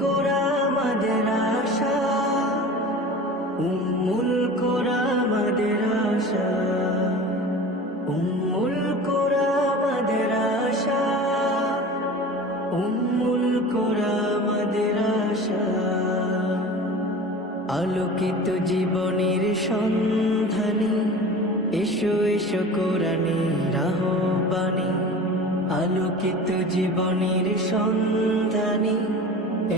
কোরা আমাদের আশা, উম্মুল কোরা আমাদের আশা, উম্মুল কোরা আমাদের আশা, উম্মুল কোরা আমাদের আশা। আলোকিত জীবনের সন্ধানী, এসো এসো কোরআনের আহ্বানে। আলোকিত জীবনের সন্ধানী,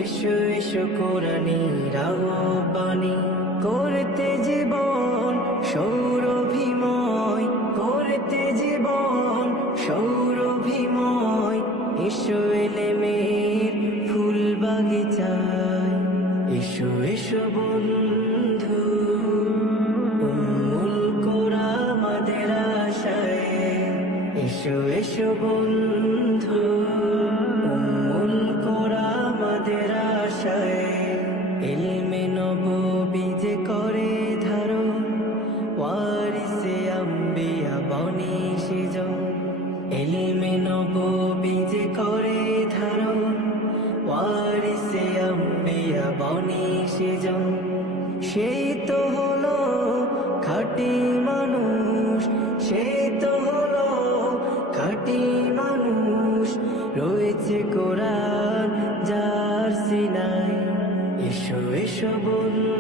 এসো এসো কোরআনের আহ্বানে। করতে জীবন সৌরভিময়, করতে জীবন সৌরভিময়। এসো এলেমের ফুল বাগিচায়, এসো এসো বন্ধু, উম্মুল কোরা আমাদের আশায়। এসো এসো বন্ধু, উম্মুল কোরা আমাদের আশায়। ইলমে নববী যে করে ধারণ, ওয়ারিসে আম্বিয়া বনে সেজন। ইলমে নববী যে করে ধারণ, ওয়ারিসে আম্বিয়া বনে সেজন। সেই তো হলো খাঁটি মানুষ, সেই তো হলো খাঁটি মানুষ। রয়েছে কোরআন যার সিনায়, এসো এসো বন্ধু।